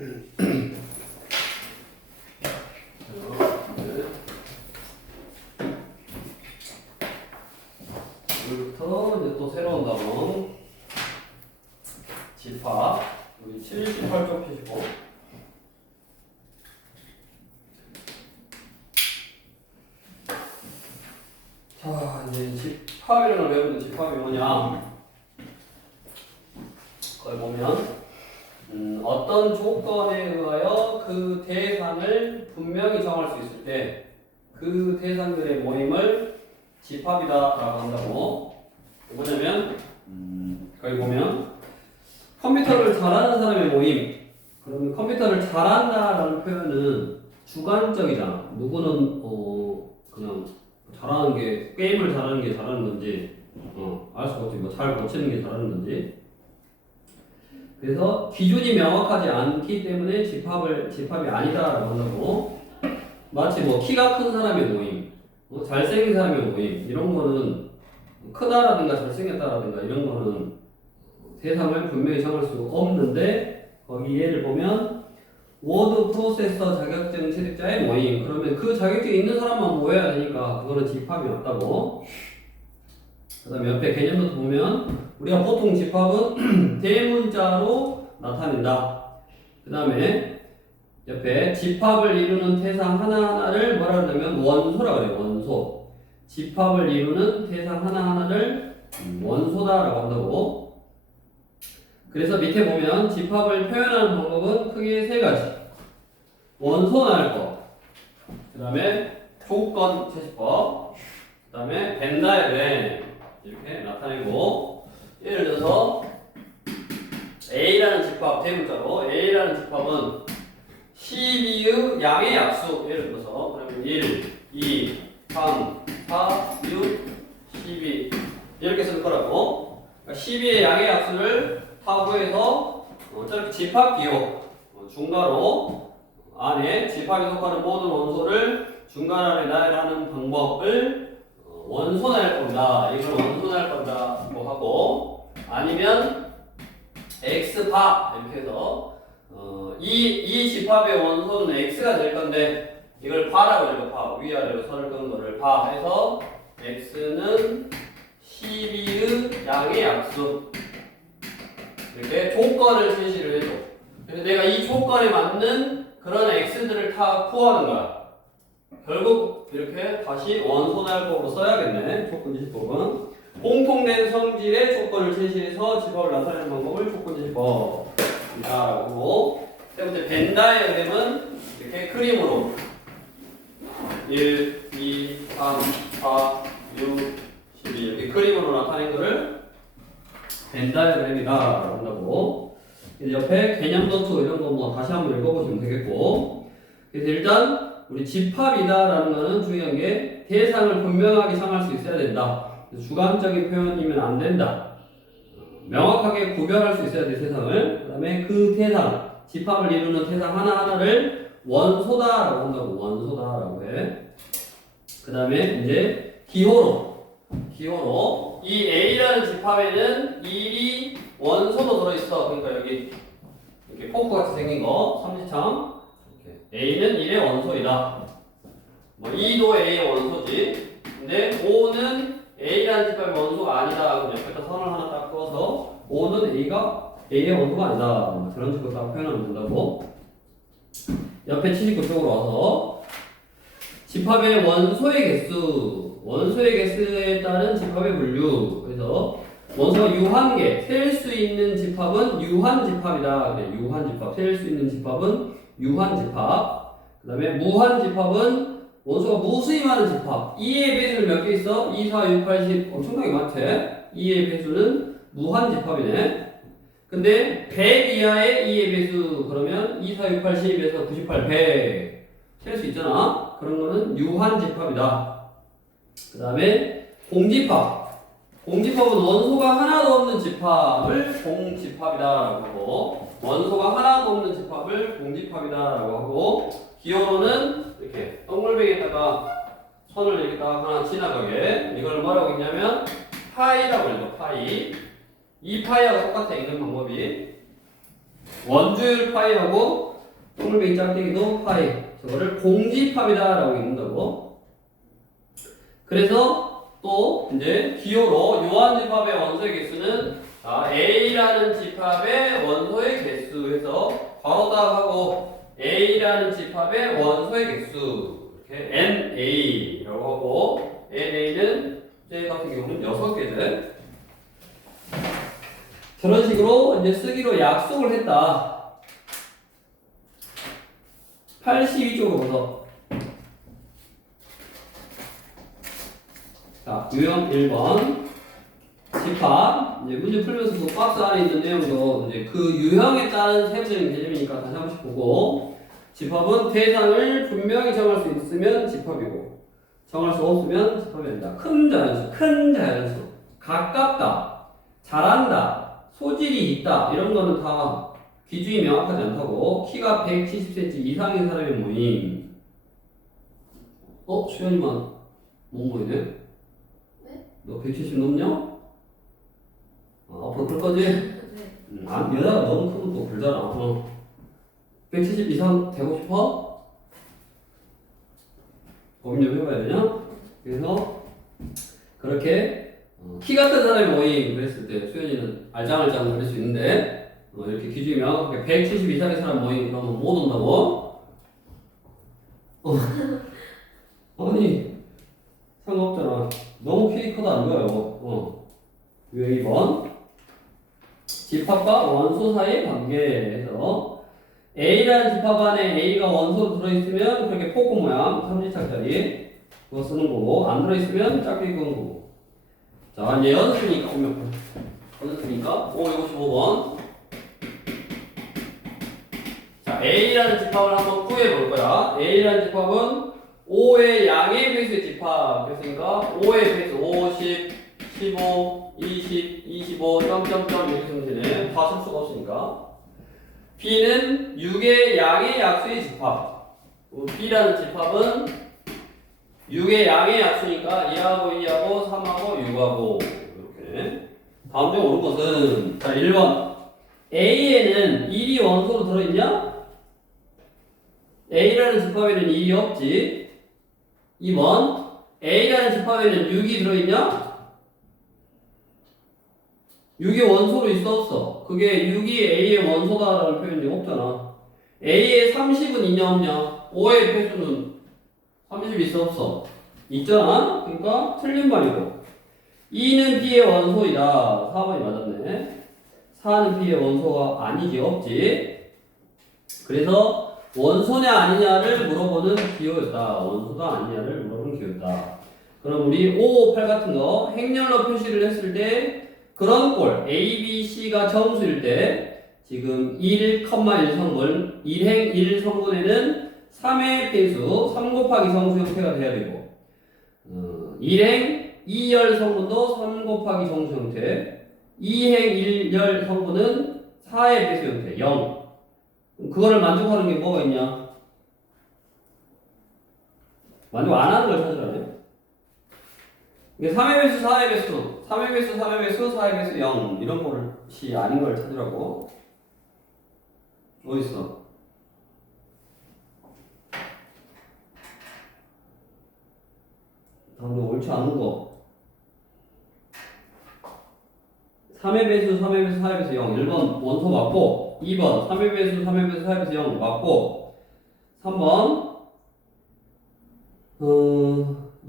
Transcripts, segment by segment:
오늘부터 이제 또 새로운 단원 집합 우리 78쪽 펴시고 자 이제 집합이라는 걸 외우는데 집합이 뭐냐 거기 보면 어떤 조건에 의하여 그 대상을 분명히 정할 수 있을 때 그 대상들의 모임을 집합이다라고 한다고. 뭐냐면 거기 보면 컴퓨터를 잘하는 사람의 모임. 그러면 컴퓨터를 잘한다라는 표현은 주관적이잖아. 누구는 그냥 잘하는 게 게임을 잘하는 게 잘하는 건지 알 수가 없지. 뭐 잘 고치는 게 잘하는 건지. 그래서 기준이 명확하지 않기 때문에 집합이 아니다라고 한다고. 마치 뭐 키가 큰 사람의 모임, 잘생긴 사람의 모임 이런 거는 크다라든가 잘생겼다라든가 이런 거는 대상을 분명히 정할 수 없는데 거기 예를 보면 워드 프로세서 자격증 취득자의 모임 그러면 그 자격증이 있는 사람만 모여야 되니까 그거는 집합이 맞다고. 그 다음에 옆에 개념부터 보면 우리가 보통 집합은 대문자로 나타낸다. 그 다음에 옆에 집합을 이루는 대상 하나하나를 뭐라 그러냐면 원소라고 그래요. 원소. 집합을 이루는 대상 하나하나를 원소다라고 한다고. 그래서 밑에 보면 집합을 표현하는 방법은 크게 세 가지. 원소 나열 법. 그 다음에 조건 제시법. 그 다음에 벤 다이어그램. 이렇게 나타내고 예를 들어서 A라는 집합 대문자로 A라는 집합은 12의 양의 약수 예를 들어서 그러면 1, 2, 3, 4, 6, 12 이렇게 쓸 거라고. 그러니까 12의 양의 약수를 타구해서 저렇게 집합 기호 중괄호 안에 집합에 속하는 모든 원소를 중괄호 안에 나열하는 방법을 원소 나열 건다. 이걸 원소 나열 건다고 하고 아니면 x바 이렇게 해서 이 집합의 원소는 x가 될 건데 이걸 바라고 읽어. 바 위아래로 선을 끄는 거를 바 해서 x는 12의 양의 약수 이렇게 조건을 제시를 해줘. 그래서 내가 이 조건에 맞는 그런 x들을 다 구하는 거야. 결국 이렇게 다시 원소나열법으로 써야겠네. 조건 제시법은 공통된 성질의 조건을 제시해서 집합을 나타내는 방법을 조건 제시법이다라고 하고 세 번째 벤 다이어그램은 이렇게 그림으로 1, 2, 3, 4, 6, 12 이렇게 그림으로 나타낸 거를 벤 다이어그램이다라고 한다고. 옆에 개념 노트 이런 거 뭐 다시 한번 읽어보시면 되겠고. 그래서 일단 우리 집합이다라는 거는 중요한 게 대상을 분명하게 정할 수 있어야 된다. 주관적인 표현이면 안 된다. 명확하게 구별할 수 있어야 돼 세상을. 그 다음에 그 대상, 집합을 이루는 대상 하나하나를 원소다라고 한다고. 원소다라고 해. 그 다음에 이제 기호로 이 A라는 집합에는 1이 원소도 들어있어. 그러니까 여기 이렇게 포크 같이 생긴 거 삼지창 A는 1의 원소이다. 뭐 2도 A의 원소지. 근데 5는 A라는 집합의 원소가 아니다. 그럼 옆에다 선을 하나 딱 그어서 5는 A의 원소가 아니다. 뭐 그런 식으로 딱 표현하면 된다고. 옆에 79쪽으로 와서 집합의 원소의 개수에 따른 집합의 분류. 그래서 원소가 유한계, 셀 수 있는 집합은 유한집합이다. 그래, 유한집합. 셀 수 있는 집합은 유한집합. 그 다음에 무한집합은 원소가 무수히 많은 집합. 2의 배수는 몇 개 있어? 2, 4, 6, 8, 10 엄청나게 많대. 2의 배수는 무한집합이네. 근데 100 이하의 2의 배수 그러면 2, 4, 6, 8, 10에서 98, 100 셀 수 있잖아. 그런 거는 유한집합이다. 그 다음에 공집합. 공집합은 원소가 하나도 없는 집합을 공집합이다라고 하고 원소가 하나도 없는 집합을 공집합이다라고 하고 기호로는 이렇게 동글뱅이에다가 선을 이렇게 딱 하나 지나가게 이걸 뭐라고 했냐면 파이라고 읽어. 파이. 이 파이하고 똑같아 읽는 방법이. 원주율 파이하고 통일배기 짝대기도 파이. 저거를 공집합이다라고 읽는다고. 그래서 또 이제 기호로 요한 집합의 원소의 개수는 A라는 집합의 원소의 개수 해서 괄호 딱하고 A라는 집합의 원소의 개수 이렇게 NA라고 하고 NA는 제 같은 경우는 6개들. 저런 식으로 이제 쓰기로 약속을 했다. 82쪽으로 가서 자, 유형 1번 집합. 이제 문제 풀면서 그 박스 안에 있는 내용도 이제 그 유형에 따른 세부적인 개념이니까 다시 한 번씩 보고, 집합은 대상을 분명히 정할 수 있으면 집합이고 정할 수 없으면 집합이 아니다. 큰 자연수, 가깝다, 잘한다, 소질이 있다 이런 거는 다 기준이 명확하지 않다고. 키가 170cm 이상인 사람의 모임. 수현이만 몸무게네? 네? 너 170 넘냐? 앞으로 클 거지? 네. 여자가 너무 크면 또 불잖아. 170 이상 되고 싶어? 고민 좀 해봐야 되냐? 그래서 그렇게 키 같은 사람의 모임 그랬을 때 수현이는 알짱알짱 그럴 수 있는데, 이렇게 기준이 명확하게 170 이상의 사람 모임 그러면 못 온다고? 아니 상관없잖아. 너무 키 크다 안 좋아요. 유형 2번 집합과 원소 사이의 관계에서 A라는 집합 안에 A가 원소로 들어있으면 그렇게 포크 모양 3지착짜리 그거 쓰는 거고, 안 들어있으면 짝대기 끄는 거고. 자 이제 연습이니까 555번. 자, A라는 집합을 한번 구해볼 거야. A라는 집합은 5의 양의 배수의 집합. 그랬으니까 5의 배수 50, 15, 20, 25, 점점점 이렇게 쓰면 되네. 다 쓸 수가 없으니까. B는 6의 양의 약수의 집합. B라는 집합은 6의 양의 약수니까 2하고 2하고 3하고 6하고 이렇게. 다음 중 옳은 것은 자 1번 A에는 1이 원소로 들어있냐? A라는 집합에는 1이 없지. 2번 A라는 집합에는 6이 들어있냐? 6이 원소로 있어 없어? 그게 6이 A의 원소다라는 표현이 없잖아. A의 30은 있냐 없냐? 5의 배수는 30 있어 없어? 있잖아? 그러니까 틀린 말이고. 2는 B의 원소이다. 4번이 맞았네. 4는 B의 원소가 아니지 없지. 그래서 원소냐 아니냐를 물어보는 기호였다. 원소가 아니냐를 물어보는 기호였다. 그럼 우리 5, 8 같은 거 행렬로 표시를 했을 때 그런 꼴 A, B, C가 정수일 때 지금 1, 1 성분 1행 1 성분에는 3의 배수 3 곱하기 성수 형태가 돼야 되고 1행 2열 성분도 3 곱하기 정수 형태 2행 1열 성분은 4의 배수 형태 0. 그거를 만족하는 게 뭐가 있냐? 만족 안 하는 걸 찾으라네. 이게 3의 배수, 4의 배수, 3의 배수, 3의 배수, 4의 배수 0 이런 것이 아닌 걸 찾으라고. 어딨어? 다음에 옳지 않은 거. 3의 배수, 3의 배수, 4의 배수 0 1번 원소 맞고, 2번 3의 배수, 3의 배수, 4의 배수 0 맞고, 3번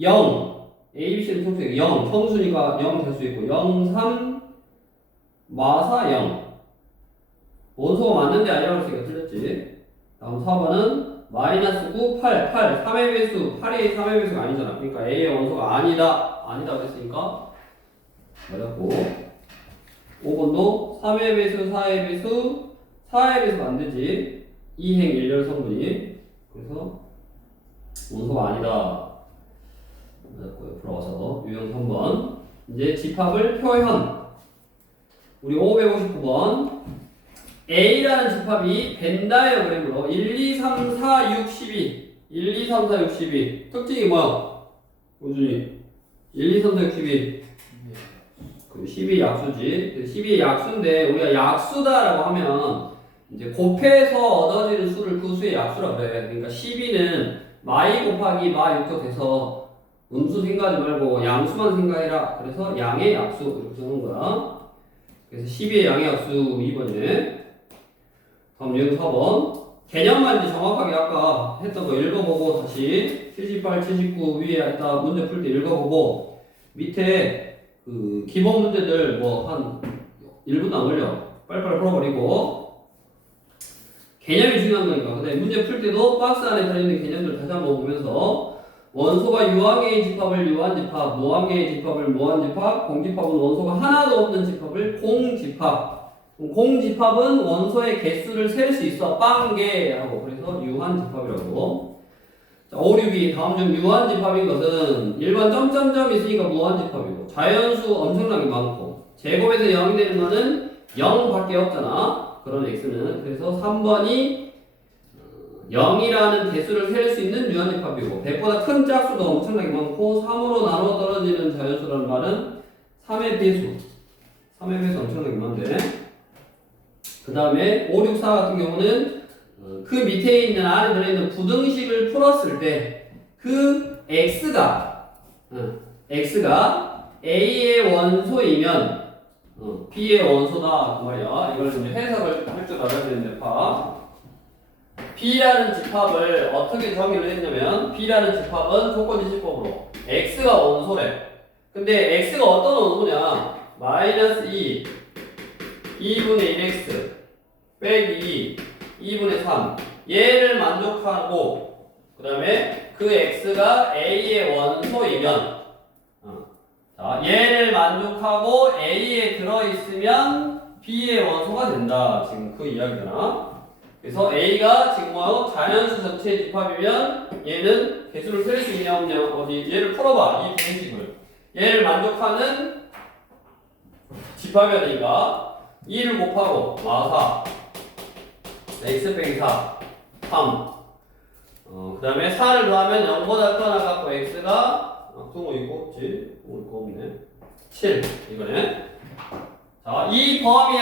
0 A, B, C는 총수니까 0 청수니까 0 될 수 있고 0, 3 마사 0 원소가 맞는데 아니라고 했으니까 틀렸지. 다음 4번은 마이너스 9, 8 3의 배수 8이 3의 배수가 아니잖아. 그러니까 A의 원소가 아니다 그랬으니까 맞았고, 5번도 3의 배수 4의 배수 4의 배수가 안 되지. 2행 1열 성분이. 그래서 원소가 아니다. 맞았고요. 돌아와서 유형 3번. 이제 집합을 표현. 우리 559번. A라는 집합이 벤다이어그램으로 1, 2, 3, 4, 6, 12 1, 2, 3, 4, 6, 12 특징이 뭐야? 우준이 1, 2, 3, 4, 6, 12 그 12 약수지. 12 약수인데 우리가 약수다라고 하면 이제 곱해서 얻어지는 수를 그 수의 약수라 그래. 그러니까 12는 마이 곱하기 마 6도 돼서 음수 생각하지 말고 양수만 생각해라. 그래서 양의 약수 이렇게 쓰는 거야. 그래서 12의 양의 약수 2번이네. 다음 4번. 개념만 이제 정확하게 아까 했던 거 읽어보고 다시 78, 79 위에 있다 문제 풀 때 읽어보고 밑에 그 기본 문제들 뭐 한 1분도 안 걸려. 빨리빨리 풀어버리고 개념이 중요한 거니까. 근데 문제 풀 때도 박스 안에 들어있는 개념들 다시 한번 보면서 원소가 유한계의 집합을 유한집합, 무한계의 집합을 무한집합, 공집합은 원소가 하나도 없는 집합을 공집합. 공집합은 원소의 개수를 셀 수 있어. 빵개하고. 그래서 유한집합이라고. 자, 5, 6이 다음 중 유한집합인 것은 일반 점점점 있으니까 무한집합이고 자연수 엄청나게 많고 제곱에서 0이 되는 거는 0밖에 없잖아. 그런 x는. 그래서 3번이 0이라는 개수를 셀 수 있는 유한집합이고 100보다 큰 짝수도 엄청나게 많고 3으로 나눠 떨어지는 자연수라는 말은 3의 배수. 3의 배수 엄청나게 많대. 그 다음에 5, 6, 4 같은 경우는 그 밑에 있는 안에 들어있는 부등식을 풀었을 때 그 x가 a의 원소이면 b의 원소다 그 말이야. 이걸 이제 해석을 할 줄 알아야 되는데 봐. b라는 집합을 어떻게 정의를 했냐면 b라는 집합은 조건지시법으로 x가 원소래. 근데 x가 어떤 원소냐? 마이너스 2 2분의 1x 빼기 2분의 3 얘를 만족하고 그 다음에 그 x가 a의 원소이면 자, 얘를 만족하고 a에 들어있으면 b의 원소가 된다. 지금 그 이야기잖아. 그래서 a가 지금 뭐 자연수 전체의 집합이면 얘는 개수를 셀 수 있냐 없냐 어디 얘를 풀어봐. 이 부등식을 얘를 만족하는 집합이야 되니까 2를 곱하고 4 x 빼기 4 3 그 다음에 4를 더하면 0보다 큰 하나 갖고 x가 둥어 있고 없지? 둥어 있고 없네 7 이거네. 자, 이 범위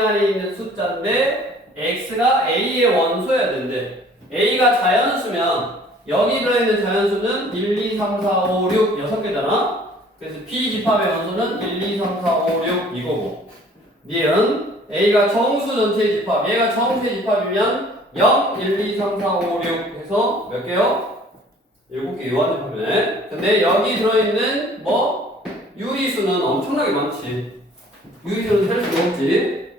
안에 있는 숫자인데 x가 a의 원소여야 되는데 a가 자연수면 여기 들어있는 자연수는 1, 2, 3, 4, 5, 6 6개잖아. 그래서 B집합의 원소는 1, 2, 3, 4, 5, 6 이거고 니은 A가 정수 전체의 집합 얘가 정수의 집합이면 0, 1, 2, 3, 4, 5, 6 해서 몇 개요? 7개 유한집합이네. 근데 여기 들어있는 뭐 유리수는 엄청나게 많지. 유리수는 셀 수가 없지.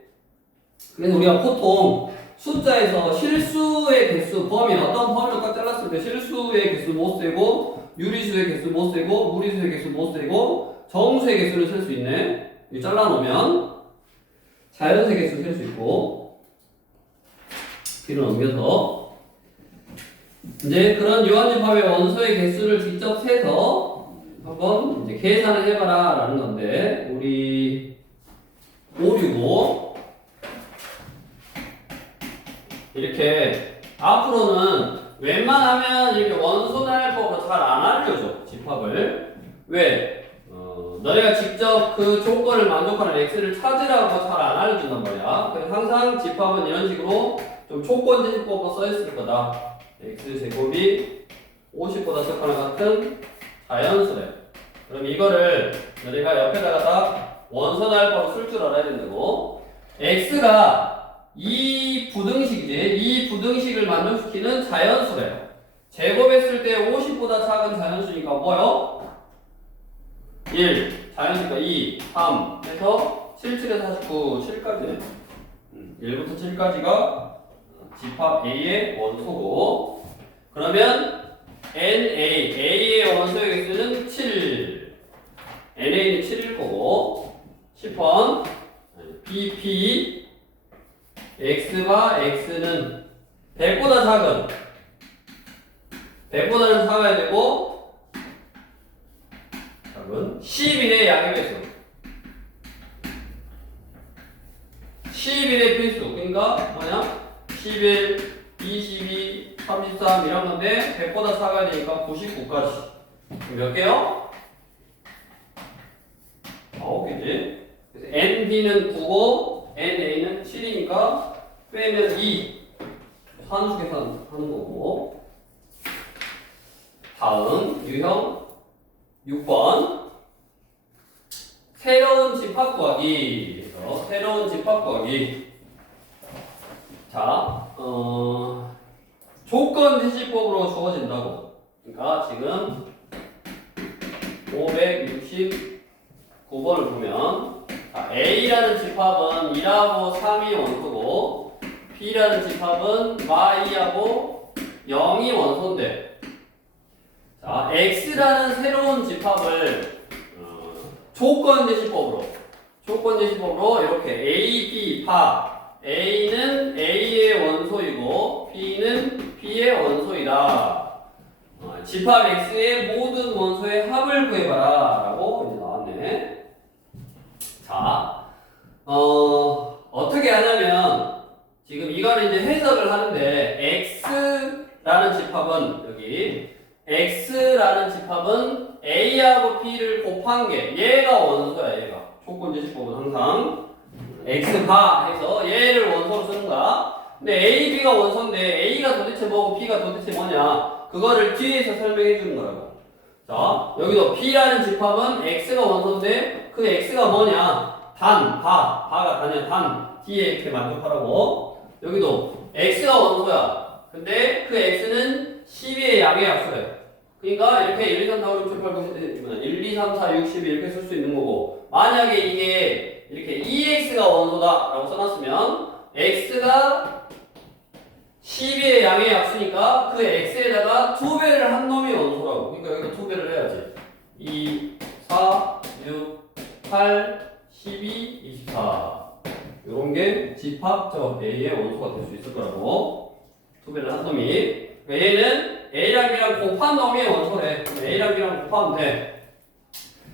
그래서 우리가 보통 숫자에서 실수의 개수 범위 어떤 범위를 딱 잘랐을 때 실수의 개수 못 세고 유리수의 개수 못 세고 무리수의 개수 못 세고 정수의 개수를 셀 수 있네. 이 잘라놓으면 자연수의 개수 셀 수 있고 뒤로 넘겨서 이제 그런 유한집합의 원소의 개수를 직접 세서 한번 이제 계산을 해봐라 라는 건데 우리 565 이렇게 앞으로는 웬만하면 이렇게 원소날법으로 잘 안 알려줘 집합을. 왜? 너네가 직접 그 조건을 만족하는 x를 찾으라고 잘 안 알려준단 말이야. 그래서 항상 집합은 이런 식으로 좀 조건지식법으로 써있을 거다. x제곱이 50보다 적거나 같은 자연수래. 그럼 이거를 너네가 옆에다가 다 원소날법으로 쓸 줄 알아야 된다고. x가 이 부등식이지. 이 부등식을 만족시키는 자연수래요. 제곱했을 때 50보다 작은 자연수니까 뭐요? 1. 자연수니까 2, 3 해서 7, 7에서 49, 7까지 1부터 7까지가 집합 A의 원소고 그러면 A의 원소의 개수는 7 NA는 7일 거고 10번 BP X와 X는 100보다 작은 100보다는 작아야 되고 작은 10일의 양의 배수 10일의 필수 그러니까 뭐냐 11, 22, 33 이런 건데 100보다 작아야 되니까 99까지 몇 개요? 9개지. 그래서 NB는 9고 NA는 7이니까 빼면 2. 산수 계산하는 거고. 다음 유형 6번. 새로운 집합 구하기. 그래서 새로운 집합 구하기. 자, 조건 제시법으로 주어진다고. 그러니까 지금 569번을 보면 A라는 집합은 2하고 3이 원소고 B라는 집합은 Y하고 0이 원소인데 자, X라는 새로운 집합을 조건 제시법으로 이렇게 A, B, 파 A는 A의 원소이고 B는 B의 원소이다. 집합 X의 모든 원소의 합을 구해봐라 라고 이제 나왔네. 자, 어떻게 하냐면 지금 이거를 이제 해석을 하는데 X라는 집합은 여기 X라는 집합은 A하고 B를 곱한 게 얘가 원소야. 얘가 조건제시법은 항상 X바 해서 얘를 원소로 쓰는 거야. 근데 A, B가 원소인데 A가 도대체 뭐고 B가 도대체 뭐냐 그거를 뒤에서 설명해 주는 거라고. 자, 여기도 B라는 집합은 X가 원소인데 그 X가 뭐냐 바가 단이야. 단 뒤에 이렇게 만족하라고. 여기도 X가 원소야. 근데 그 X는 12의 양의 약수래. 그러니까 이렇게 1, 2, 3, 4, 5, 6, 7, 8, 9, 10, 1, 2, 3, 4, 6, 10 이렇게 쓸 수 있는 거고 만약에 이게 이렇게 EX가 원소다 라고 써놨으면 X가 12의 양의 약수니까 그 X에다가 2배를 한 놈이 원소라고. 그러니까 여기다 2배를 해야지. 2, 4, 6, 8, 12, 24 요런 게 집합적 A의 원소가 될 수 있을 거라고. 2배를 한 놈이. 그러니까 얘는 A랑 B랑 곱한 놈이 원소래. A랑 B랑 곱하면 돼.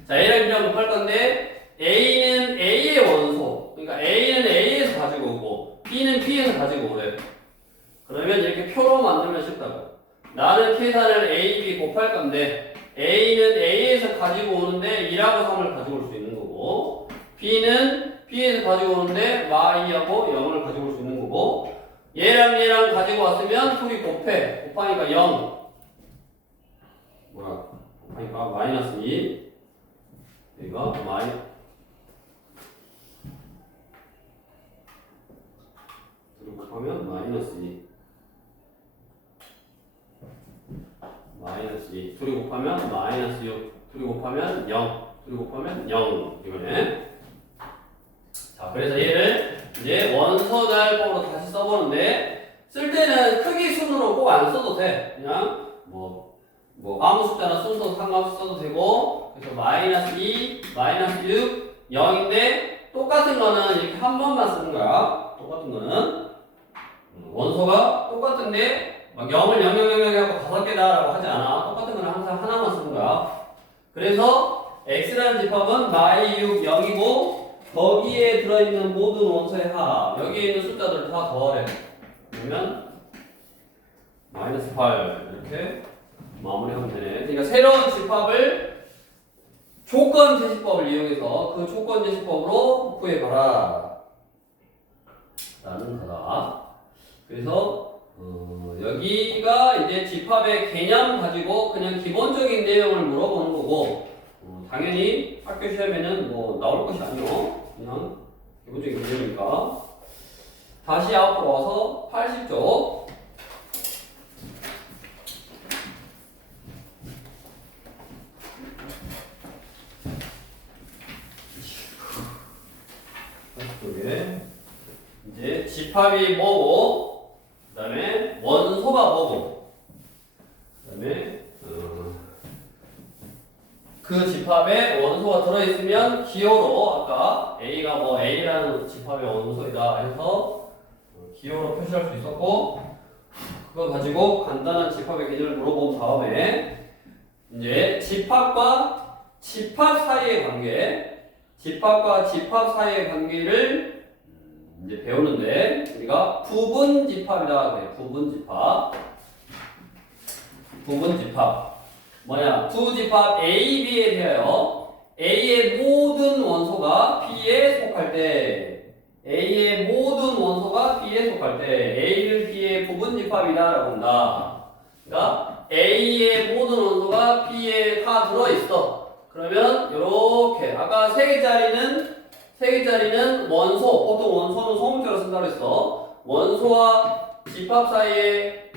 자, A랑 B랑 곱할 건데 A는 A의 원소. 그러니까 A는 A에서 가지고 오고 B는 B에서 가지고 오래. 그러면 이렇게 표로 만들면 쉽다고. 나는 계산을 A, B 곱할 건데 A는 A에서 가지고 오는데 2하고 3을 가지고 올 수 있는 거고 B는 B에서 가지고 오는데 Y하고 0을 가지고 올 수 있는 거고 얘랑 가지고 왔으면 둘이 곱하니까 0 곱하니까 마이너스 2 여기가 둘이 곱하면 마이너스 2 마이너스 2 둘이 곱하면 마이너스 6 둘이 곱하면 0 둘이 곱하면 0 이거네. 자, 그래서 얘를 이제 원소달법으로 다시 써보는데 쓸 때는 크기 순으로 꼭 안 써도 돼. 그냥 뭐 아무 숫자나 순서 상관없이 써도 되고 그래서 마이너스 2, 마이너스 6, 0인데 똑같은 거는 이렇게 한 번만 쓰는 거야. 똑같은 거는 원소가 똑같은데 막 0을 0, 0, 0, 0 하고 5개다라고 하지 않아. 똑같은 거는 항상 하나만 쓰는 거야. 그래서 X라는 집합은 마이 6, 0이고 거기에 들어있는 모든 원소의 합 여기에 있는 숫자들을 다 더하래. 그러면 마이너스 8 이렇게 마무리하면 되네. 그러니까 새로운 집합을 조건 제시법을 이용해서 그 조건 제시법으로 구해봐라 라는 거다. 그래서 여기가 이제 집합의 개념 가지고 그냥 기본적인 내용을 물어보는 거고 당연히 학교 시험에는 뭐 나올 것이 아니요. 그냥 기본적인 개념이니까. 다시 앞으로 와서 80쪽. 쪽에 이제 집합이 뭐고, 그 다음에 원소가 뭐고, 그 다음에 그 집합에 원소가 들어있으면 기호로 아까 A가 뭐 A라는 집합의 원소이다 해서 기호로 표시할 수 있었고 그거 가지고 간단한 집합의 개념을 물어본 다음에 이제 집합과 집합 사이의 관계 집합과 집합 사이의 관계를 이제 배우는데 우리가 부분 집합이라 그래. 부분 집합 뭐냐? 두 집합 A, B에 대하여 A의 모든 원소가 B에 속할 때 A의 모든 원소가 B에 속할 때 A를 B의 부분 집합이다라고 한다. 그러니까 A의 모든 원소가 B에 다 들어있어. 그러면 이렇게 아까 세 개짜리는 원소, 보통 원소는 소문자로 쓴다고 했어. 원소와 집합 사이에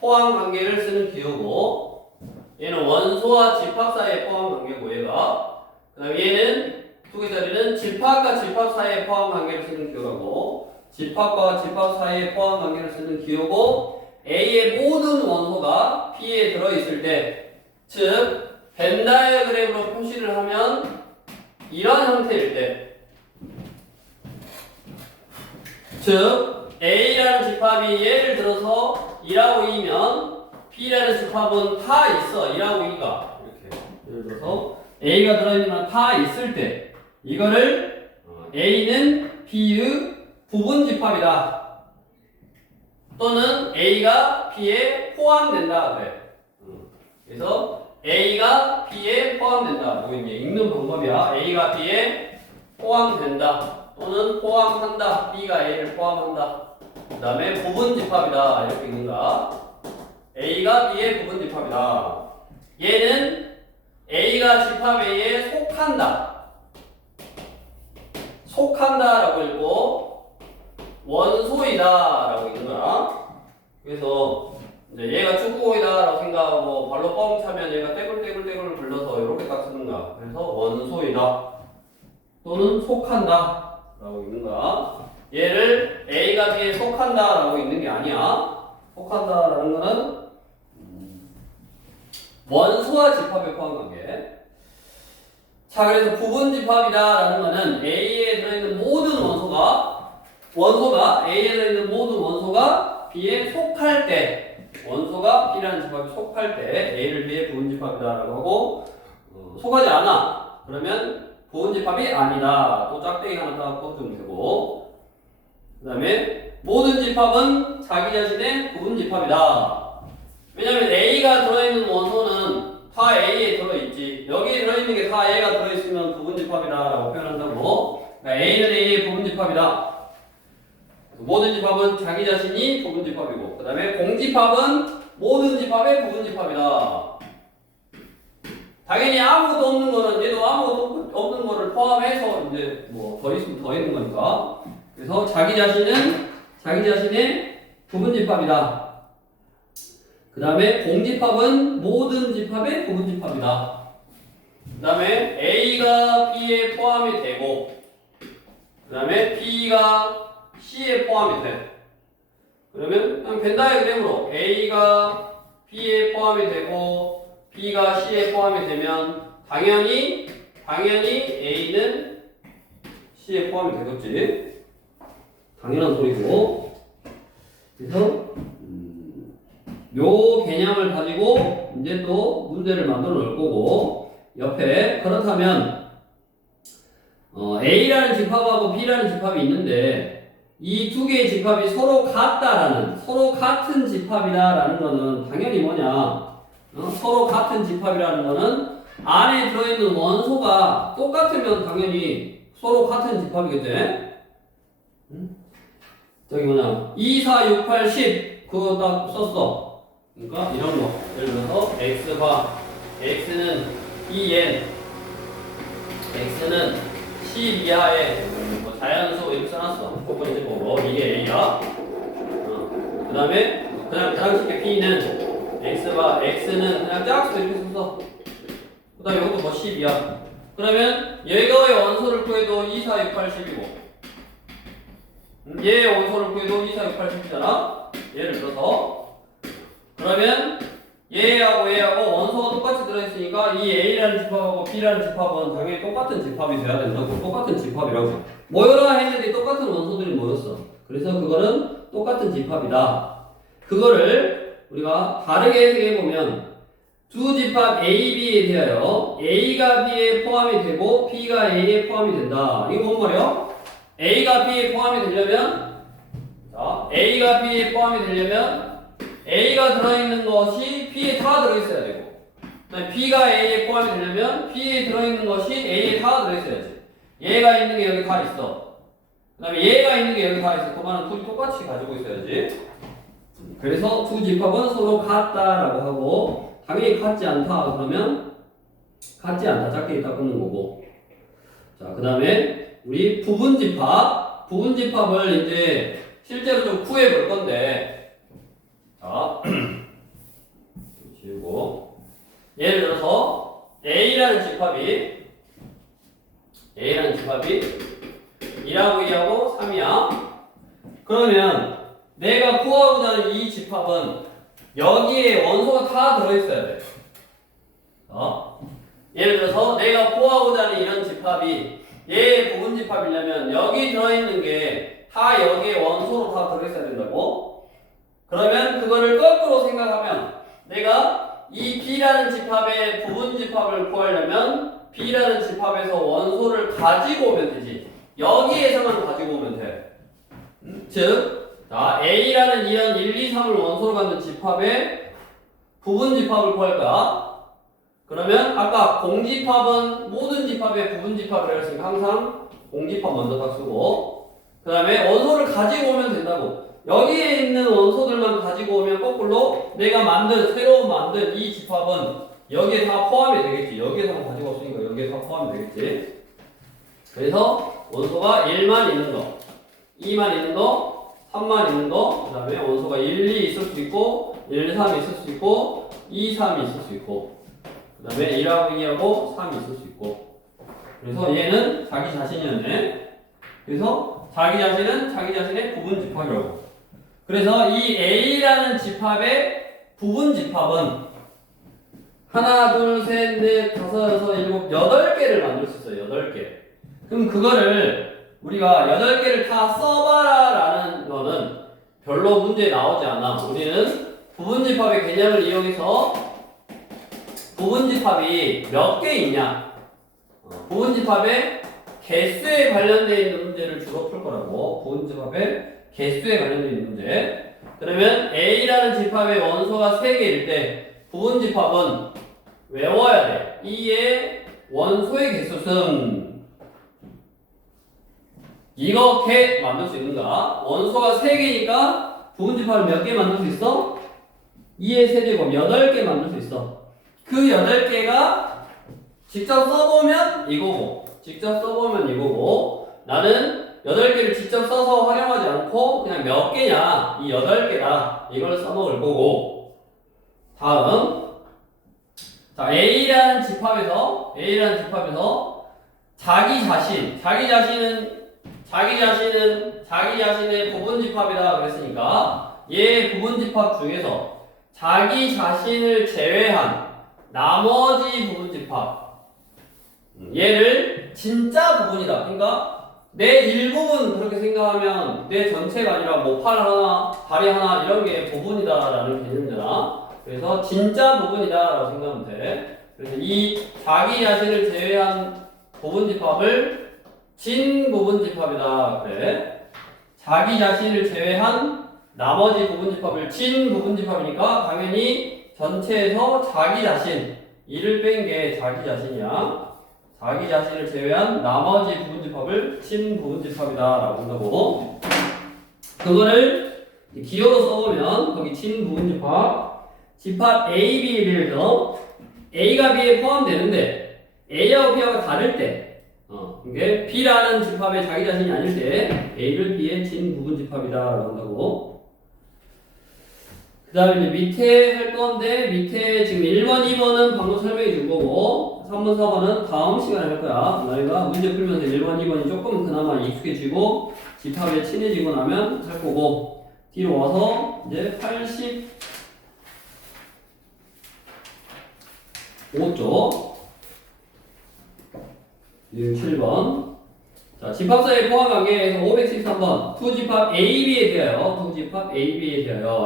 포함 관계를 쓰는 기호고, 얘는 원소와 집합 사이에 포함 관계고, 얘가. 그 다음에 얘는 두 개짜리는 집합과 집합 사이에 포함 관계를 쓰는 기호라고, 집합과 집합 사이에 포함 관계를 쓰는 기호고, A의 모든 원소가 B에 들어있을 때, 즉, 벤 다이어그램으로 표시를 하면 이런 형태일 때, 즉, A라는 집합이 예를 들어서 2라고 2면 B라는 집합은 다 있어. 2라고 2가. 이렇게. 예를 들어서 A가 들어있는 건 다 있을 때 이거를 A는 B의 부분 집합이다. 또는 A가 B에 포함된다. 그래. 그래서 A가 B에 포함된다. 뭐 이제 읽는 방법이야. A가 B에 포함된다. 또는 포함한다. B가 A를 포함한다. 그 다음에 부분 집합이다. 이렇게 읽는가. A가 B의 부분 집합이다. 얘는 A가 집합 A에 속한다. 속한다라고 읽고 원소이다라고 읽는 거야. 그래서 이제 얘가 축구공이다라고 생각하고 발로 뻥 차면 얘가 떼굴떼굴떼굴 굴러서 이렇게 딱 쓰는 거야. 그래서 원소이다. 또는 속한다 라고 읽는 거야. 얘를 A가 B에 속한다 라고 읽는 게 아니야. 속한다 라는 거는 원소와 집합에 포함한 관계. 자, 그래서 부분 집합이다 라는 거는 A에 들어있는 모든 원소가 A에 들어있는 모든 원소가 B에 속할 때, 원소가 B라는 집합에 속할 때 A를 B의 부분 집합이다 라고 하고, 속하지 않아 그러면 부분 집합이 아니다. 또 짝대기 하나 따갖고 좀 되고. 그 다음에 모든 집합은 자기 자신의 부분 집합이다. 왜냐면 A가 들어있는 원소는 다 A에 들어있지. 여기에 들어있는 게 다 A가 들어있으면 부분 집합이다 라고 표현한다고. 그러니까 A는 A의 부분 집합이다. 모든 집합은 자기 자신이 부분 집합이고, 그 다음에 공집합은 모든 집합의 부분 집합이다. 당연히 아무것도 없는 거는 얘도 아무것도 없는 거를 포함해서 이제 뭐 더 있으면 더 있는 거니까. 그래서 자기 자신은 자기 자신의 부분 집합이다. 그 다음에 공집합은 모든 집합의 부분 집합이다. 그 다음에 A가 B에 포함이 되고, 그 다음에 B가 C에 포함이 돼. 그러면 그냥 벤 다이어그램으로 A가 B에 포함이 되고 B가 C에 포함이 되면 당연히 A는 C에 포함이 되겠지. 당연한 소리고. 그래서 요 개념을 가지고 이제 또 문제를 만들어 놓을 거고, 옆에 그렇다면 A라는 집합하고 B라는 집합이 있는데 이 두 개의 집합이 서로 같다라는, 서로 같은 집합이다라는 거는 당연히 뭐냐? 서로 같은 집합이라는 거는 안에 들어있는 원소가 똑같으면 당연히 서로 같은 집합이겠지? 저기 뭐냐? 2, 4, 6, 8, 10 그거 딱 썼어. 그러니까 이런 거. 예를 들어서 X가 X는 2n, X는 10 이하의 뭐 자연수 이렇게 써놨어. 그거 이제 뭐 이게 A야. 그 다음에 그냥 가장식의 B는 X는 그냥 짝수 이렇게 썼어. 그 다음에 이것도 뭐 10이야. 그러면 얘가의 원소를 구해도 2, 4, 6, 8, 10이고 얘의 원소를 구해도 2, 4, 6, 8, 10이잖아. 예를 들어서 그러면 얘하고 원소가 똑같이 들어있으니까 이 A라는 집합하고 B라는 집합은 당연히 똑같은 집합이 돼야 된다고. 똑같은 집합이라고. 모여라 했는데 똑같은 원소들이 모였어. 그래서 그거는 똑같은 집합이다. 그거를 우리가 다르게 해석해보면 두 집합 A, B에 대하여 A가 B에 포함이 되고 B가 A에 포함이 된다. 이게 뭔 말이야? A가 B에 포함이 되려면, 자, A가 B에 포함이 되려면 A가 들어있는 것이 B에 다 들어있어야 되고, B가 A에 포함이 되려면 B에 들어있는 것이 A에 다 들어있어야지. 얘가 있는 게 여기 다 있어. 그 다음에 얘가 있는 게 여기 다 있어. 그만은 둘이 똑같이 가지고 있어야지. 그래서 두 집합은 서로 같다라고 하고, 당연히 같지 않다 그러면 같지 않다 작게 있다 끊는 거고. 자, 그 다음에 우리 부분집합을 이제 실제로 좀 구해 볼 건데, 자, 지우고 예를 들어서 A라는 집합이 2하고 2하고 3이야. 그러면 내가 구하고자 하는 이 집합은 여기에 원소가 다 들어있어야 돼. 예를 들어서 내가 구하고자 하는 이런 집합이 얘의 부분집합이려면 여기 들어있는 게 다 여기에 원소로 다 들어있어야 된다고. 그러면 그거를 거꾸로 생각하면 내가 이 B라는 집합의 부분집합을 구하려면 B라는 집합에서 원소를 가지고 오면 되지. 여기에서만 가지고 오면 돼. 즉, 자, A라는 이런 1, 2, 3을 원소로 갖는 집합의 부분집합을 구할 거야. 그러면 아까 공집합은 모든 집합의 부분집합을 했으니까 항상 공집합 먼저 딱 쓰고, 그 다음에 원소를 가지고 오면 된다고. 여기에 있는 원소들만 가지고 오면 거꾸로 내가 새로 만든 이 집합은 여기에 다 포함이 되겠지. 여기에서 가지고 왔으니까 여기에 다 포함이 되겠지. 그래서 원소가 1만 있는 거, 2만 있는 거, 3만 있는 거, 그 다음에 원소가 1, 2 있을 수 있고, 1, 3 있을 수 있고, 2, 3 있을 수 있고, 그 다음에 1하고 2하고 3 있을 수 있고. 그래서 얘는 자기 자신이었네. 그래서 자기 자신은 자기 자신의 부분집합이라고. 그래서 이 A라는 집합의 부분집합은 하나, 둘, 셋, 넷, 다섯, 여섯, 일곱, 8개를 만들 수 있어요. 8개. 그럼 그거를 우리가 8개를 다 써봐라 라는 거는 별로 문제 나오지 않아. 우리는 부분집합의 개념을 이용해서 부분집합이 몇 개 있냐, 부분집합의 개수에 관련되어 있는 문제를 주로 풀 거라고. 부분집합의 개수에 관련되어 있는 문제. 그러면 A라는 집합의 원소가 3개일 때 부분집합은 외워야 돼. E의 원소의 개수는 이렇게 만들 수 있는가? 원소가 3개니까 부분집합을 몇 개 만들 수 있어? 2의 세제곱 8개 만들 수 있어. 그 8개가 직접 써보면 이거고, 나는 8개를 직접 써서 활용하지 않고 그냥 몇 개냐, 이 8개다, 이걸 써먹을 거고. 다음, 자, A라는 집합에서 자기 자신의 부분집합이다 그랬으니까 얘 부분집합 중에서 자기 자신을 제외한 나머지 부분집합, 얘를 진짜 부분이다. 그러니까 내 일부분 그렇게 생각하면 내 전체가 아니라 뭐 팔 하나, 다리 하나 이런 게 부분이다라는 개념이잖아. 그래서 진짜 부분이다라고 생각하면 돼. 그래서 이 자기 자신을 제외한 부분집합을 진부분집합이다 그래. 자기 자신을 제외한 나머지 부분집합을 진부분집합이니까 당연히 전체에서 자기 자신, 이를 뺀 게 자기 자신이야. 자기 자신을 제외한 나머지 부분집합을 친부분집합이다라고 한다고. 그거를 기호로 써보면 거기 친부분집합, 집합 A, B에 비해서 A가 B에 포함되는데 A하고 B하고 다를 때, 이게 B라는 집합의 자기 자신이 아닐 때 A를 B의 친부분집합이다라고 한다고. 그 다음에 이제 밑에 할 건데, 밑에 지금 1번, 2번은 방금 설명해 준 거고, 3번, 4번은 다음 시간에 할 거야. 너희가 문제 풀면서 1번, 2번이 조금 그나마 익숙해지고, 집합에 친해지고 나면 할 거고, 뒤로 와서 이제 85쪽, 7번. 자, 집합사의 포함관계에서 513번 투집합 AB에 대하여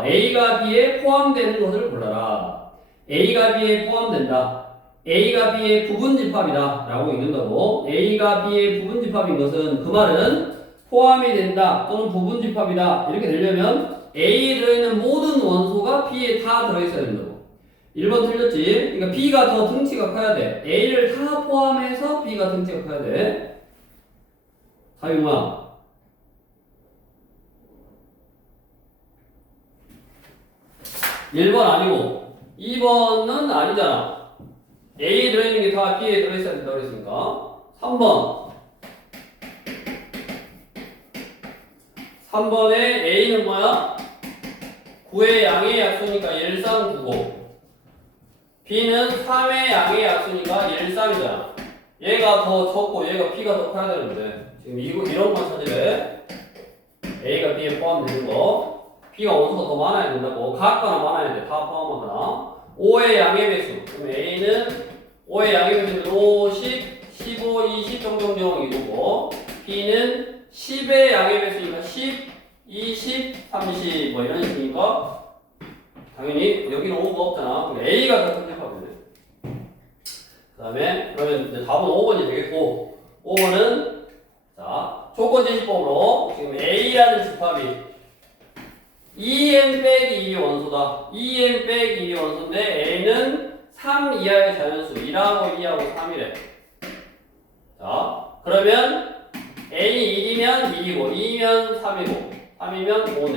A가 B에 포함되는 것을 골라라. A가 B에 포함된다. A가 B의 부분집합이다 라고 읽는다고. A가 B의 부분집합인 것은, 그 말은 포함이 된다 또는 부분집합이다 이렇게 되려면 A에 들어있는 모든 원소가 B에 다 들어있어야 된다고. 1번 틀렸지? 그러니까 B가 더 등치가 커야 돼. A를 다 포함해서 B가 등치가 커야 돼. 사용아, 1번 아니고 2번은 아니잖아. A에 들어있는 게 다 B에 들어있어야 된다고 그랬으니까 3번에 A는 뭐야? 9의 양의 약수니까 1, 3, 9고 B는 3의 양의 약수니까 1, 3이잖아. 얘가 더 적고 얘가 B가 더 커야 되는데 지금 이런 건 찾으래. A가 B에 포함되는 거 B가 원소가 더 많아야 된다고. 같거나 많아야 돼. 다 포함하거나 5의 양의 배수 그럼 A는 5의 양의 배수는 5, 10, 15, 20 정도 이거고 B는 10의 양의 배수니까 10, 20, 30 뭐 이런 식이니까 당연히 여기는 5가 없잖아. 그럼 A가 더 선택하면 돼. 그 다음에 그러면 이제 답은 5번이 되겠고 5번은 자 조건제시법으로 지금 A라는 집합이 2n 빼기 2의 원소다. 2n 빼기 2의 원소인데 A는 3 이하의 자연수 1하고 2하고 3이래. 자 그러면 A이 1이면 1이고 2면 3이고 3이면 5네.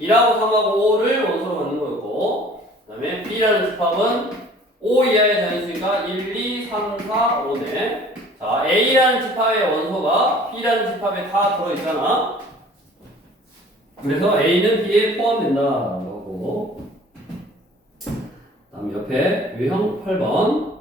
1하고 3하고 5를 원소로 갖는 거였고 그 다음에 B라는 집합은 5 이하의 자연수니까 1, 2, 3, 4, 5네. 자 A라는 집합의 원소가 B라는 집합에 다 들어있잖아. 그래서 A는 B에 포함된다라고. 다음 옆에 유형 8번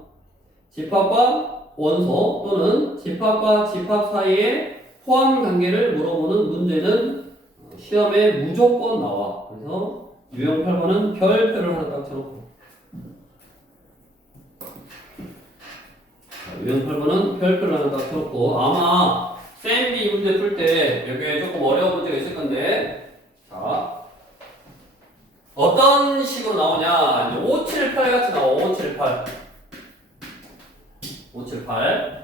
집합과 원소 또는 집합과 집합 사이의 포함 관계를 물어보는 문제는 시험에 무조건 나와. 그래서 유형 8번은 별표를 하나 딱 쳐놓고 유형 8번은 별표를 하나 딱 쳐놓고 아마 쌤이 문제 풀 때 여기에 조금 어려운 문제가 있을 건데 자 어떤 식으로 나오냐 5, 7, 8 같이 나와 5, 7, 8 5, 7, 8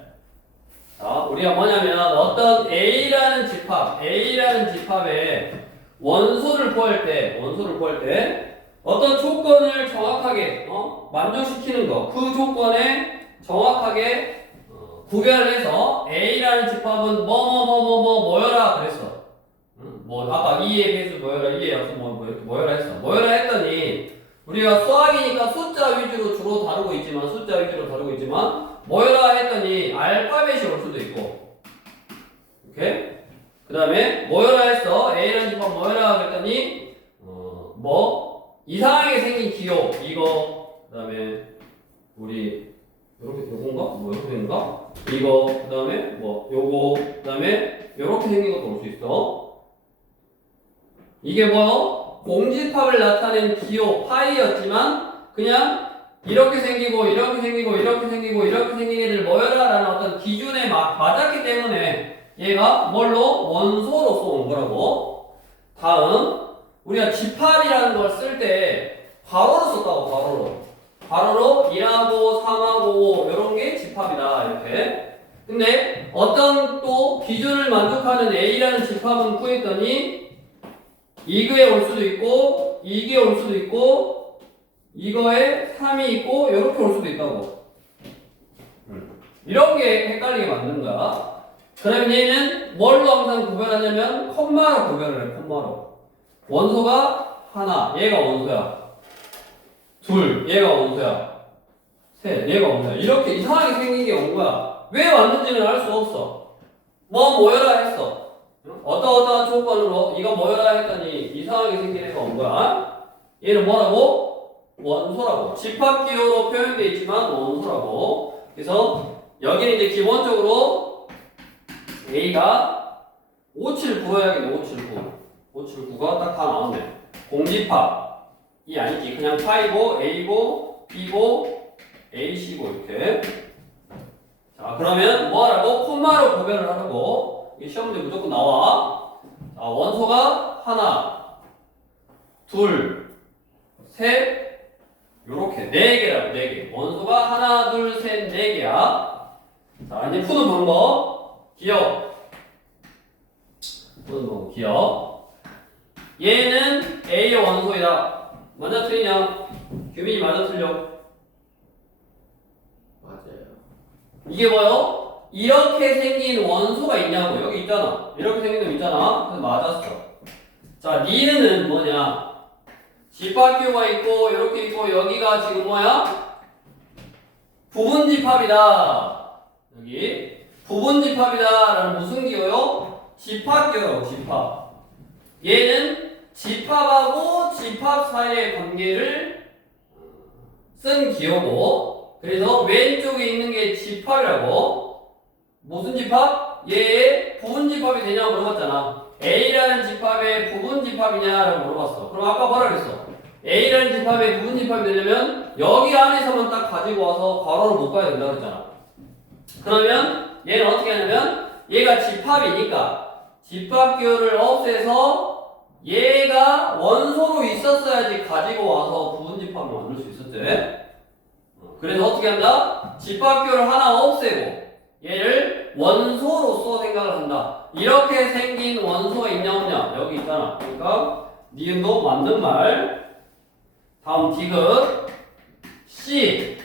자, 우리가 뭐냐면 어떤 A라는 집합의 원소를 구할 때 어떤 조건을 정확하게 만족시키는 거, 그 조건에 정확하게 구별을 해서 A라는 집합은 뭐여라 그랬어. 뭐 아까 2의 배수 뭐여라, 2의 약수 이렇게 뭐여라 했어. 뭐여라 했더니 우리가 수학이니까 숫자 위주로 주로 다루고 있지만 뭐여라 했더니 알파벳이 올 수도 있고 오케이? 그 다음에 뭐여라 했어 A라는 집합 뭐여라 그랬더니 뭐 이상하게 생긴 기호 이거 그 다음에 우리 요건가? 뭐 이렇게 생긴가? 이거 그 다음에 뭐 요거 그 다음에 요렇게 생긴 것도 올 수 있어. 이게 뭐 공집합을 나타낸 기호 파이였지만 그냥 이렇게 생기고 이렇게 생기고 이렇게 생기고 이렇게 생긴 애들 뭐여라라는 어떤 기준에 맞았기 때문에 얘가 뭘로 원소로서 온 거라고. 다음 우리가 집합이라는 걸 쓸 때 괄호로 썼다고. 괄호로 1하고 3하고 5 이런 게 집합이다 이렇게. 근데 어떤 또 기준을 만족하는 A라는 집합은 구했더니 이거에 올 수도 있고 이게 올 수도 있고 이거에 3이 있고 이렇게 올 수도 있다고. 이런 게 헷갈리게 만드는 거야. 그러면 얘는 뭘로 항상 구별하냐면 콤마로 구별을 해. 콤마로. 원소가 하나 얘가 원소야. 둘 얘가 원소야. 셋 얘가 원소야. 이렇게 이상하게 생긴 게 온 거야. 왜 왔는지는 알 수 없어. 뭐여라 했어. 어떠어떠한 조건으로 이거 뭐여라 했더니 이상하게 생긴 애가 온 거야. 얘는 뭐라고? 원소라고. 집합 기호로 표현되어 있지만 원소라고. 그래서 여기는 이제 기본적으로 A가 579로 해야겠네. 579가 딱 다 나왔네. 공집합이 아니지. 그냥 파이고 A고 B고 AC고 이렇게. 자 그러면 뭐하라고? 콤마로 구별을 하라고. 이 시험 문제 무조건 나와. 자, 원소가 하나, 둘, 셋, 요렇게 4개라고 4개. 원소가 하나, 둘, 셋, 4개야. 자, 이제 푸는 방법. 기억. 푸는 방법. 기억. 얘는 A의 원소이다. 맞아 틀리냐? 규민이 맞아 틀려? 맞아요. 이게 뭐요? 이렇게 생긴 원소가 있냐고. 여기 있잖아. 이렇게 생긴 놈 있잖아. 그래서 맞았어. 자, 니은은 뭐냐? 집합교가 있고 이렇게 있고 여기가 지금 뭐야? 부분 집합이다. 여기 부분 집합이다라는 무슨 기호요? 집합기호라고 집합. 얘는 집합하고 집합 사이의 관계를 쓴 기호고 그래서 왼쪽에 있는 게 집합이라고. 무슨 집합? 얘의 부분 집합이 되냐고 물어봤잖아. A라는 집합의 부분 집합이냐라고 물어봤어. 그럼 아까 뭐라 그랬어? A라는 집합의 부분 집합이 되려면 여기 안에서만 딱 가지고 와서 괄호를 못 가야 된다고 했잖아. 그러면 얘는 어떻게 하냐면 얘가 집합이니까 집합기호를 없애서 얘가 원소로 있었어야지 가지고 와서 부분 집합을 만들 수 있었지. 그래서 어떻게 한다? 집합기호를 하나 없애고 얘를 원소로서 생각을 한다. 이렇게 생긴 원소가 있냐 없냐? 여기 있잖아. 그러니까 니은도 맞는 말. 다음 디귿 C.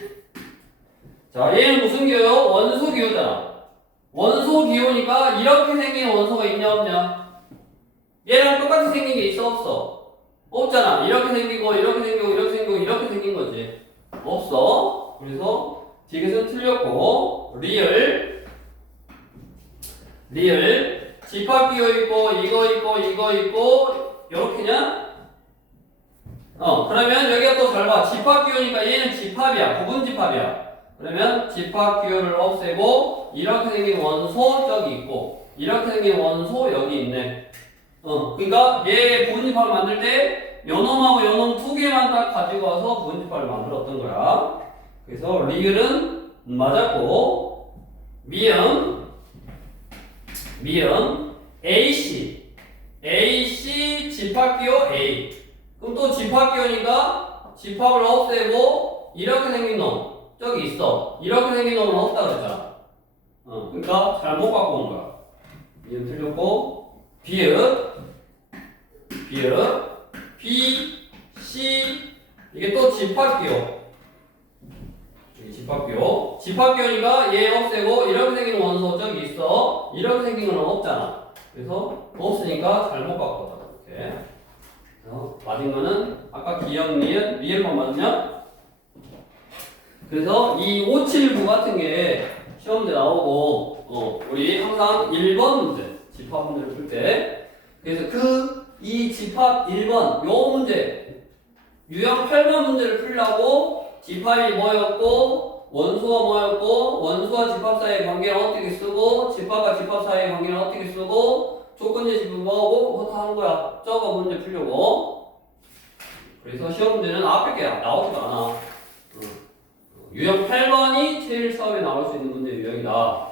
자, 얘는 무슨 기호요? 원소 기호잖아. 원소 기호니까 이렇게 생긴 원소가 있냐 없냐? 얘랑 똑같이 생긴 게 있어 없어? 없잖아. 이렇게 생기고 이렇게 생기고 이렇게 생기고 이렇게 생긴 거지. 없어. 그래서 디귿은 틀렸고 리을 집합 기호 있고 이거 있고 이거 있고 요렇게냐? 그러면 여기가 또 잘 봐. 집합 기호니까 얘는 집합이야. 부분 집합이야. 그러면 집합 기호를 없애고 이렇게 생긴 원소 저기 있고 이렇게 생긴 원소 여기 있네. 그러니까 얘 부분 집합을 만들 때 요놈하고 요놈 두 개만 딱 가지고 와서 부분 집합을 만들었던 거야. 그래서 리을은 맞았고 미음 AC 집합기호 A. 그럼 또 집합기호니까 집합을 없애고 이렇게 생긴 놈 저기 있어. 이렇게 생긴 놈은 없다 그랬잖아. 그러니까 잘못 갖고 온 거야. 이건 틀렸고 비읍 B, C 이게 또 집합기호. 집합기호니까 얘 없애고 이렇게 생긴 원소 저기 있어. 이렇게 생긴 건 없잖아. 그래서 없으니까 잘못 바꿨다. 이렇게. 맞은 거는 아까 기억 리을만 맞냐? 그래서 이 579 같은 게 시험 문제 나오고 우리 항상 1번 문제 집합 문제를 풀 때 그래서 이 집합 1번 요 문제 유형 8번 문제를 풀려고 집합이 뭐였고 원소가 뭐였고 원소와 집합 사이의 관계는 어떻게 쓰고 집합과 집합 사이의 관계는 어떻게 쓰고 조건제 집합 뭐하고 그거 다 하는 거야. 저거 문제 풀려고. 그래서 시험 문제는 앞에 게 나오지도 않아. 유형 8번이 제일 처음에 나올 수 있는 문제 유형이다.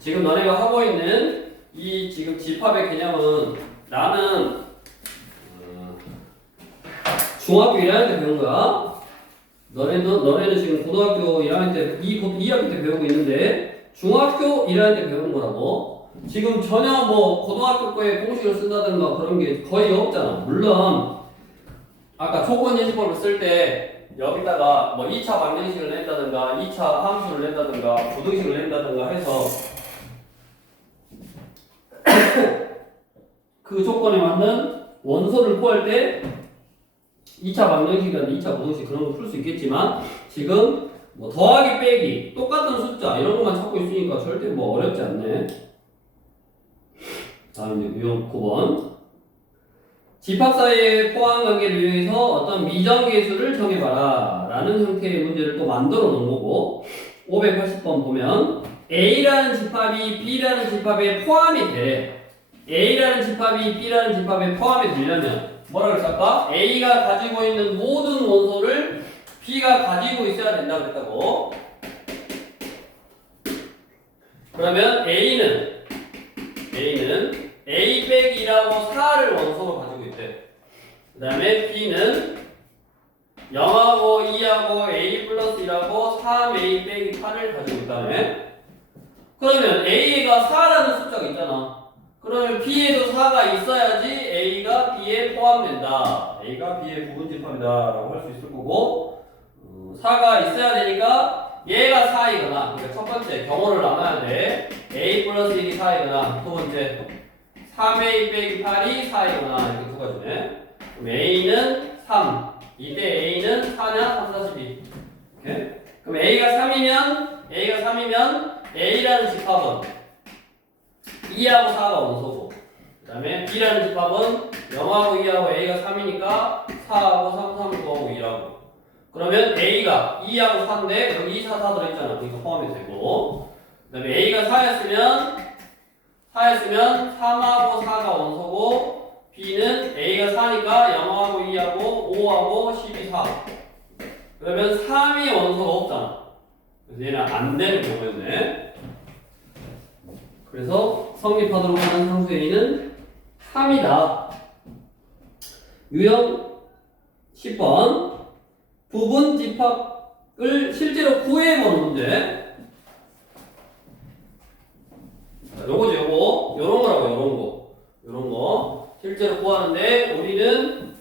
지금 너네가 하고 있는 이 지금 집합의 개념은 나는 중학교 1학년 때 배운 거야. 너네는 지금 고등학교 1학년 때 2학기 때 배우고 있는데 중학교 1학년 때 배우는 거라고. 지금 전혀 뭐 고등학교 거에 공식을 쓴다든가 그런 게 거의 없잖아. 물론 아까 조건예시법을 쓸 때 여기다가 뭐 2차 방정식을 낸다든가 2차 함수를 낸다든가 부등식을 낸다든가 해서 그 조건에 맞는 원소를 구할 때 2차 방정식이나 2차 부등식 그런 거 풀 수 있겠지만 지금 뭐 더하기 빼기 똑같은 숫자 이런 것만 찾고 있으니까 절대 뭐 어렵지 않네. 다음 이제 유형 9번 집합 사이의 포함 관계를 이용해서 어떤 미정계수를 정해봐라 라는 형태의 문제를 또 만들어 놓은 거고 580번 보면 A라는 집합이 B라는 집합에 포함이 돼. A라는 집합이 B라는 집합에 포함이 되려면 뭐라 그랬을까? A가 가지고 있는 모든 원소를 B가 가지고 있어야 된다고 그랬다고. 그러면 A는 A 빼기 2라고 4를 원소로 가지고 있대. 그 다음에 B는 0하고 2하고 A 플러스 1하고 3A 빼기 8을 가지고 있다네. 그러면 A가 4라는 숫자가 있잖아. 그러면 B에도 4가 있어야지 A가 B에 포함된다. A가 B의 부분집합이다 라고 할 수 있을 거고 4가 있어야 되니까 얘가 4이거나 그러니까 첫 번째 경호를 나눠야 돼. A 플러스 1이 4이거나 두 번째 3A 빼기 8이 4이거나 이렇게 두 가지네. 그럼 A는 3. 이때 A는 4냐? 3, 4, 12. 오케이? 그럼 A가 3이면 A라는 집합은 2하고 4가 원소고, 그 다음에 B라는 집합은 0하고 2하고 A가 3이니까 4하고 3, 3, 9하고 2라고. 그러면 A가 2하고 4인데 여기 2, 4, 4 들어있잖아. 그러니까 포함이 되고, 그 다음에 A가 4였으면 3하고 4가 원소고, B는 A가 4니까 0하고 2하고 5하고 12, 4. 그러면 3이 원소가 없잖아. 그래서 얘는 안 되는 경우였네. 그래서 성립하도록 하는 상수 A는 3이다. 유형 10번. 부분 집합을 실제로 구해보는 문제. 요거죠, 요거. 요런 거라고, 요런 거. 실제로 구하는데, 우리는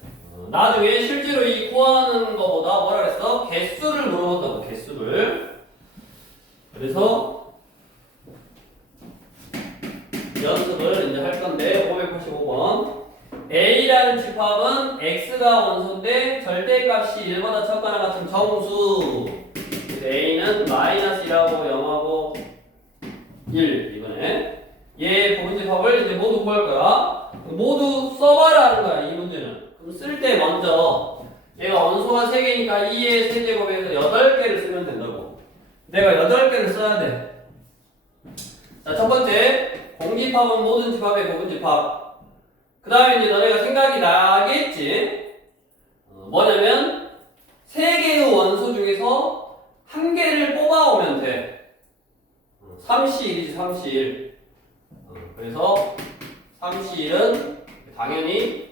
나중에 실제로 이 구하는 거보다 뭐라 그랬어? 개수를 물어본다고, 개수를. 그래서 연습을 이제 할 건데, 585번. A라는 집합은 X가 원소인데 절대값이 1보다 적거나 같은 정수. A는 -1하고 0하고 1 이번에 얘 부분 집합을 이제 모두 구할 거야. 모두 써봐라 하는 거야 이 문제는. 그럼 쓸 때 먼저 얘가 원소가 3개니까 2의 세제곱에서 8개를 쓰면 된다고. 내가 8개를 써야 돼. 자, 첫 번째 공집합은 모든 집합의 부분 집합. 그 다음에 이제 너네가 생각이 나겠지. 뭐냐면 3개의 원소 중에서 1개를 뽑아오면 돼. 3C1이지 3C1. 그래서 3C1은 당연히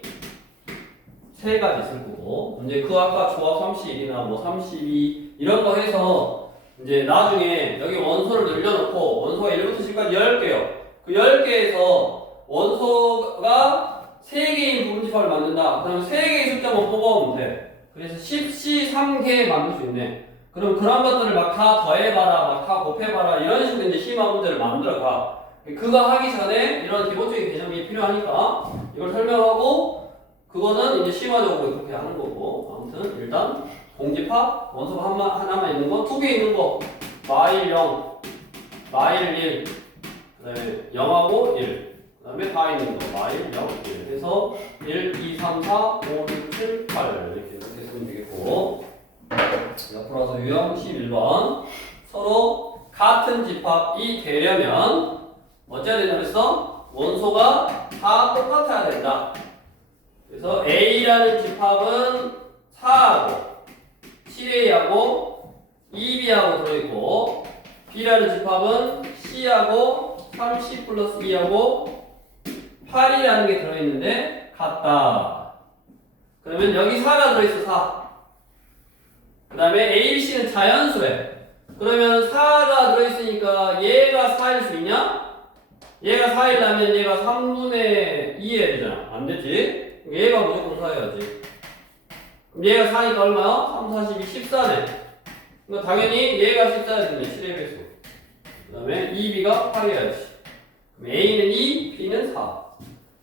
3가지 있을 거고, 이제 그 아까 조합 3C1이나 뭐 3C2 이런 거 해서 이제 나중에 여기 원소를 늘려놓고 원소가 1부터 10까지 10개요. 그 10개에서 원소가 3개의 부분 집합을 만든다. 그러면 3개의 숫자만 뽑아오면 돼. 그래서 10C 3개 만들 수 있네. 그럼 그런 것들을 막 다 더해봐라, 막 다 곱해봐라 이런 식으로 이제 심화 문제를 만들어가. 그거 하기 전에 이런 기본적인 개념이 필요하니까 이걸 설명하고, 그거는 이제 심화적으로 그렇게 하는 거고. 아무튼 일단 공집합 원소가 하나만 있는 거, 2개 있는 거 마일 0, 마일 1, 그 다음에 0하고 1, 그 다음에 다 있는 거 마일 0, 1 해서 1, 2, 3, 4, 5, 6, 7, 8 이렇게 쓰면 되겠고, 옆으로 와서 유형 11번. 서로 같은 집합이 되려면 어째야 되냐 그랬어? 원소가 다 똑같아야 된다. 그래서 A라는 집합은 4하고 7A하고 2B하고 들어있고, B라는 집합은 C하고 3C 플러스 2하고 8이라는 게 들어있는데 같다. 그러면 여기 4가 들어있어. 4. 그 다음에 A, B, C는 자연수래. 그러면 4가 들어있으니까 얘가 4일 수 있냐? 얘가 4이라면 얘가 3분의 2해야 되잖아. 안 되지? 얘가 무조건 4해야지. 그럼 얘가 4니까 얼마야? 3, 4, 12, 14네. 그러니까 당연히 얘가 14해야 되네. 7의 배수. 그 다음에 2B가 8해야지. 그럼 A는 2, B는 4.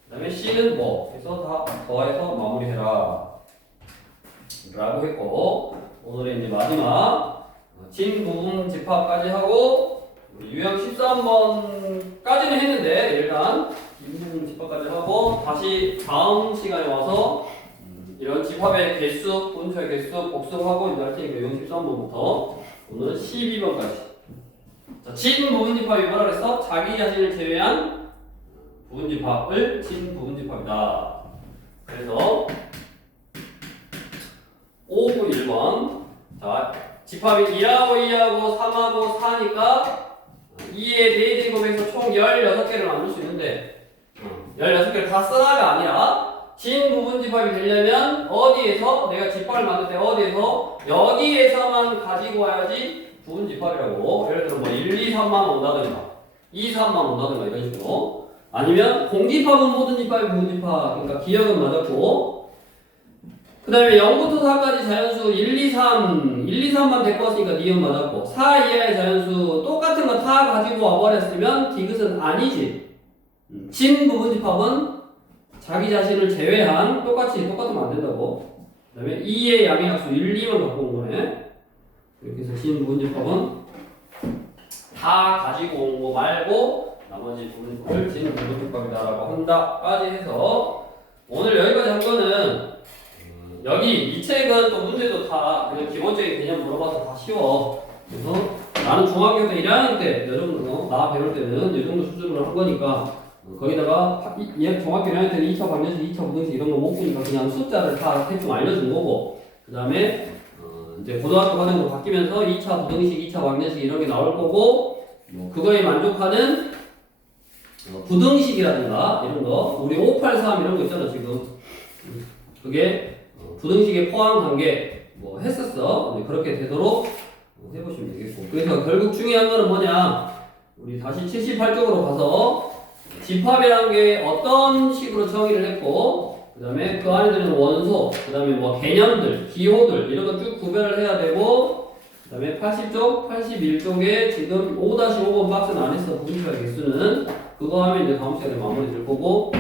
그 다음에 C는 뭐? 그래서 다 더해서 마무리해라 라고 했고, 오늘의 이제 마지막 진부분 집합까지 하고, 유형 13번까지는 했는데 일단 진부분 집합까지 하고 다시 다음 시간에 와서 이런 집합의 개수, 분초의 개수 복습하고 이제 할 테니까 유형 13번부터 오늘은 12번까지. 자, 진부분 집합이 뭐라 그랬어? 자기 자신을 제외한 부분 집합을 진부분 집합이다. 그래서 5분 1번. 자, 집합이 1하고 2하고 3하고 4니까 2의 4제곱에서 총 16개를 만들 수 있는데 16개를 다 써라가 아니라 진부분 집합이 되려면 어디에서 내가 집합을 만들 때 어디에서 여기에서만 가지고 와야지 부분 집합이라고. 예를 들어 뭐 1, 2, 3만 온다든가 2, 3만 온다든가 이런 식으로. 아니면 공집합은 모든 집합이 부분 집합. 그러니까 기억은 맞았고, 그 다음에 0부터 4까지 자연수 1, 2, 3, 1, 2, 3만 데리고 왔으니까 니은 맞았고, 4 이하의 자연수 똑같은 거 다 가지고 와버렸으면 디귿은 아니지. 진 부분 집합은 자기 자신을 제외한 똑같으면 안 된다고. 그 다음에 2의 양의학수 1, 2만 갖고 온 거네. 이렇게 해서 진부분집합은 다 가지고 온 거 말고 나머지 부분집합을 진부분집합이다라고 한다까지 해서 오늘 여기까지 한 거는 여기 이 책은 또 문제도 다 그냥 기본적인 개념 물어봐서 다 쉬워. 그래서 나는 중학교 때 1학년 때, 요 정도, 나 배울 때는 이 정도 수준으로 한 거니까, 거기다가, 중학교 1학년 때는 2차 방정식, 2차 부등식 이런 거 못 보니까 그냥 숫자를 다 대충 알려준 거고, 그 다음에, 이제 고등학교 과정으로 바뀌면서 2차 부등식, 2차 방정식 이런 게 나올 거고, 그거에 만족하는 부등식이라든가 이런 거, 우리 583 이런 거 있잖아, 지금. 그게 부등식의 포함 관계 뭐 했었어. 그렇게 되도록 해보시면 되겠고. 그래서 결국 중요한 거는 뭐냐? 우리 다시 78쪽으로 가서 집합이라는 게 어떤 식으로 정의를 했고, 그 다음에 그 안에 들어있는 원소, 그 다음에 뭐 개념들, 기호들 이런 거 쭉 구별을 해야 되고, 그 다음에 80쪽, 81쪽에 지금 5-5번 박스 안에서 부분집합의 개수는 그거 하면 이제 다음 시간에 마무리 될 거고,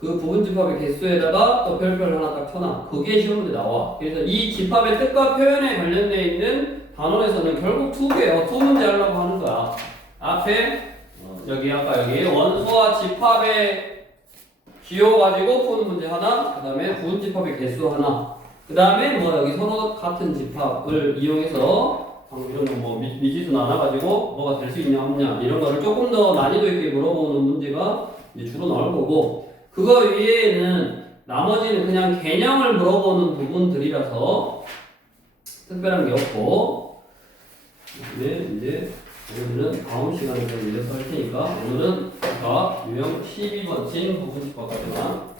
그 부분집합의 개수에다가 또 별표를 하나 딱 쳐놔. 그게 시험 문제 나와. 그래서 이 집합의 뜻과 표현에 관련되어 있는 단원에서는 결국 두 문제 하려고 하는 거야. 앞에 여기 아까 여기 원소와 집합의 기호 가지고 푸는 문제 하나, 그 다음에 부분집합의 개수 하나, 그 다음에 뭐 여기 서로 같은 집합을 이용해서 이런 거 뭐 미지수 나눠가지고 뭐가 될 수 있냐 없냐 이런 거를 조금 더 난이도 있게 물어보는 문제가 이제 주로 나올 거고, 그거 외에는 나머지는 그냥 개념을 물어보는 부분들이라서 특별한 게 없고, 이제 오늘은 다음 시간에 이어서 할 테니까 오늘은 아까 유형 12번 진 부분집합까지만